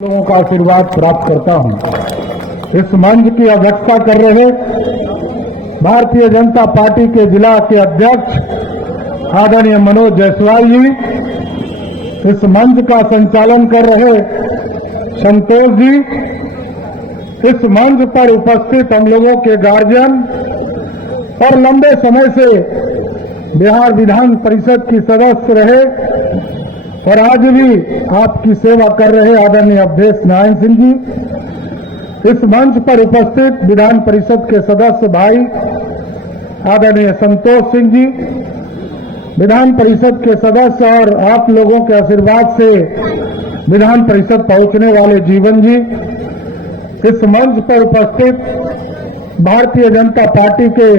लोगों का आशीर्वाद प्राप्त करता हूं। इस मंच की अध्यक्षता कर रहे भारतीय जनता पार्टी के जिला के अध्यक्ष आदरणीय मनोज जायसवाल जी, इस मंच का संचालन कर रहे संतोष जी, इस मंच पर उपस्थित हम लोगों के गार्जियन और लंबे समय से बिहार विधान परिषद की सदस्य रहे और आज भी आपकी सेवा कर रहे आदरणीय अवधेश नारायण सिंह जी, इस मंच पर उपस्थित विधान परिषद के सदस्य भाई आदरणीय संतोष सिंह जी, विधान परिषद के सदस्य और आप लोगों के आशीर्वाद से विधान परिषद पहुंचने वाले जीवन जी, इस मंच पर उपस्थित भारतीय जनता पार्टी के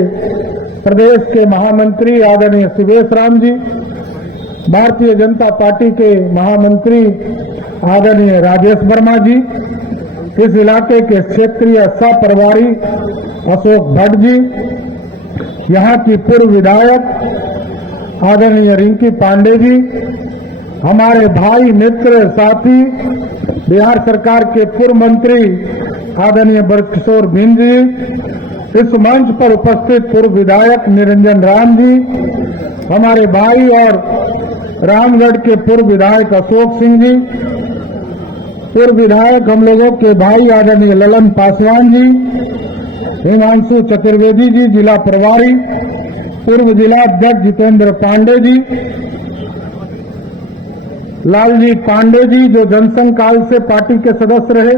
प्रदेश के महामंत्री आदरणीय शिवेश राम जी, भारतीय जनता पार्टी के महामंत्री आदरणीय राजेश वर्मा जी, इस इलाके के क्षेत्रीय सह प्रभारी अशोक भट्ट जी, यहाँ की पूर्व विधायक आदरणीय रिंकी पांडे जी, हमारे भाई मित्र साथी बिहार सरकार के पूर्व मंत्री आदरणीय ब्रजकिशोर बिंद जी, इस मंच पर उपस्थित पूर्व विधायक निरंजन राम जी, हमारे भाई और रामगढ़ के पूर्व विधायक अशोक सिंह जी, पूर्व विधायक हम लोगों के भाई आदरणीय ललन पासवान जी, हिमांशु चतुर्वेदी जी जिला प्रभारी, पूर्व जिला अध्यक्ष जितेंद्र पांडे जी, लालजी पांडे जी जो जनसंघ काल से पार्टी के सदस्य रहे,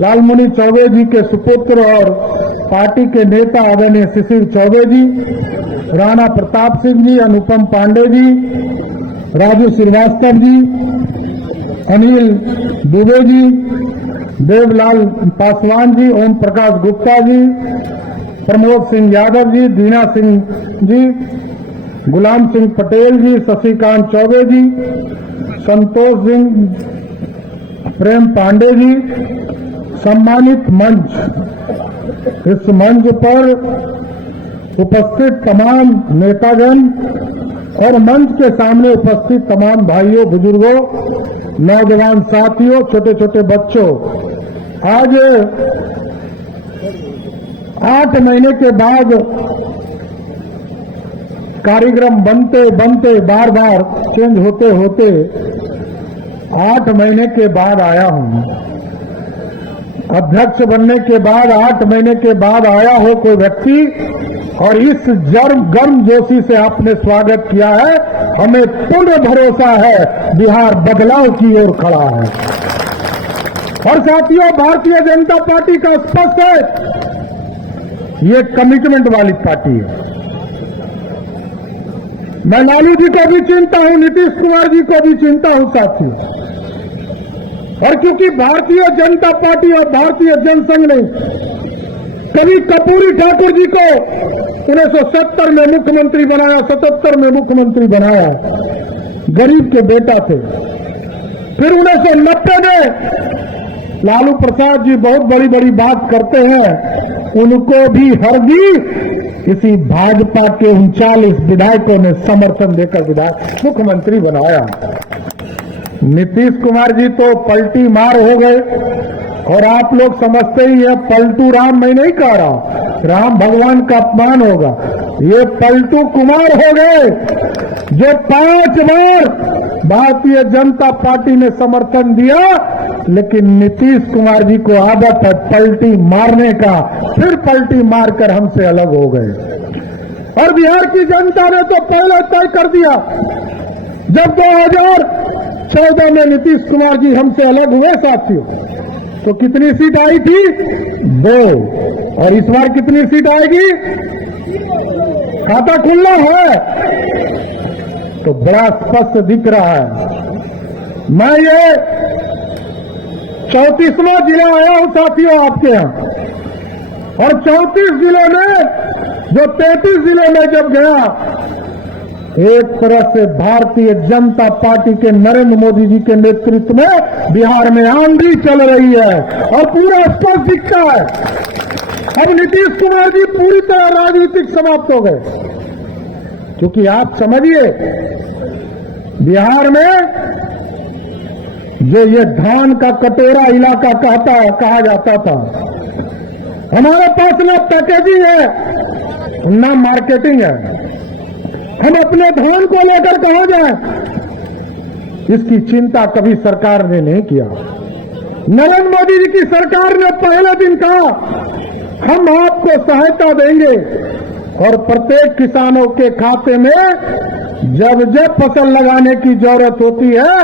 लालमुनि चौबे जी के सुपुत्र और पार्टी के नेता आदरणीय शिशिर चौबे जी, राणा प्रताप सिंह जी, अनुपम पांडे जी, राजू श्रीवास्तव जी, अनिल दुबे जी, देवलाल पासवान जी, ओम प्रकाश गुप्ता जी, प्रमोद सिंह यादव जी, दीना सिंह जी, गुलाम सिंह पटेल जी, शशिकांत चौबे जी, संतोष सिंह प्रेम पांडे जी, सम्मानित मंच, इस मंच पर उपस्थित तमाम नेतागण और मंच के सामने उपस्थित तमाम भाइयों, बुजुर्गों, नौजवान साथियों, छोटे छोटे बच्चों, आज 8 महीने के बाद कार्यक्रम बनते बनते बार बार चेंज होते होते 8 महीने के बाद आया हूं। अध्यक्ष बनने के बाद 8 महीने के बाद आया हो कोई व्यक्ति और इस गर्म जोशी से आपने स्वागत किया है, हमें पूर्ण भरोसा है बिहार बदलाव की ओर खड़ा है। और साथियों, भारतीय जनता पार्टी का स्पष्ट है, ये कमिटमेंट वाली पार्टी है। मैं लालू जी को भी चिंता हूं, नीतीश कुमार जी को भी चिंता हूं साथियों, और क्योंकि भारतीय जनता पार्टी और भारतीय जनसंघ ने कभी कर्पूरी ठाकुर जी को 1970 में मुख्यमंत्री बनाया, 77 में मुख्यमंत्री बनाया, गरीब के बेटा थे। फिर 1990 में लालू प्रसाद जी बहुत बड़ी बड़ी बात करते हैं, उनको भी हरगी इसी भाजपा के 39 विधायकों ने समर्थन देकर विधायक मुख्यमंत्री बनाया। नीतीश कुमार जी तो पलटी मार हो गए और आप लोग समझते ही है पलटू राम, मैं नहीं कह रहा, राम भगवान का अपमान होगा, ये पलटू कुमार हो गए जो 5 बार भारतीय जनता पार्टी ने समर्थन दिया, लेकिन नीतीश कुमार जी को आदत है पलटी मारने का, फिर पलटी मारकर हमसे अलग हो गए। और बिहार की जनता ने तो पहले तय कर दिया, जब 2014 में नीतीश कुमार जी हमसे अलग हुए साथियों, तो कितनी सीट आई थी? 2। और इस बार कितनी सीट आएगी? खाता खुलना है तो बड़ा स्पष्ट दिख रहा है। मैं ये 34वां जिला आया हूं साथियों आपके यहां, और 34 जिले में जो 33 जिले में जब गया, एक तरह से भारतीय जनता पार्टी के नरेंद्र मोदी जी के नेतृत्व में बिहार में आंधी चल रही है और पूरा स्पष्ट दिखता है। अब नीतीश कुमार जी पूरी तरह राजनीतिक समाप्त हो गए, क्योंकि आप समझिए बिहार में जो ये धान का कटोरा इलाका कहा जाता था। हमारे पास ना पैकेजिंग है ना मार्केटिंग है। हम अपने धान को लेकर कहां जाएं, इसकी चिंता कभी सरकार ने नहीं किया। नरेंद्र मोदी जी की सरकार ने पहले दिन कहा हम आपको सहायता देंगे और प्रत्येक किसानों के खाते में जब जब फसल लगाने की जरूरत होती है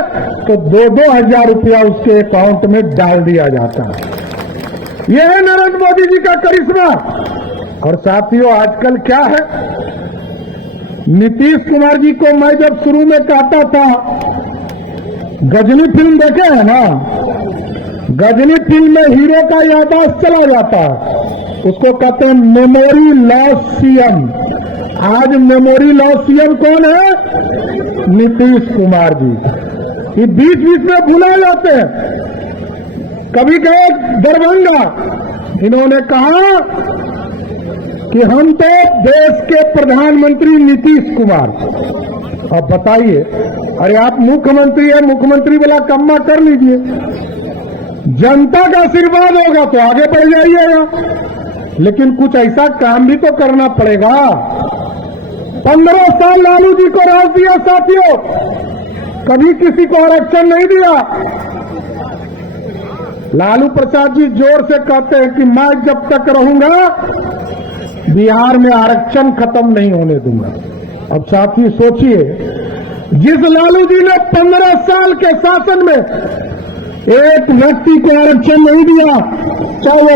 तो 2-2 हजार रुपया उसके अकाउंट में डाल दिया जाता है। यह है नरेंद्र मोदी जी का करिश्मा। और साथियों, आजकल क्या है, नीतीश कुमार जी को मैं जब शुरू में कहता था, गजनी फिल्म देखे हैं ना, गजनी फिल्म में हीरो का याददाश्त चला जाता है, उसको कहते हैं मेमोरी लॉस सीएम। आज मेमोरी लॉस सीएम कौन है? नीतीश कुमार जी। ये बीच बीच में भुला जाते हैं। कभी गए दरभंगा, इन्होंने कहा कि हम तो देश के प्रधानमंत्री नीतीश कुमार। अब बताइए, अरे आप मुख्यमंत्री है, मुख्यमंत्री वाला कम्मा कर लीजिए, जनता का आशीर्वाद होगा तो आगे बढ़ जाइएगा, लेकिन कुछ ऐसा काम भी तो करना पड़ेगा। 15 साल लालू जी को राज दिया साथियों, कभी किसी को आरक्षण नहीं दिया। लालू प्रसाद जी जोर से कहते हैं कि मैं जब तक रहूंगा बिहार में आरक्षण खत्म नहीं होने दूंगा। अब साथी सोचिए, जिस लालू जी ने 15 साल के शासन में एक व्यक्ति को आरक्षण नहीं दिया, चाहे वो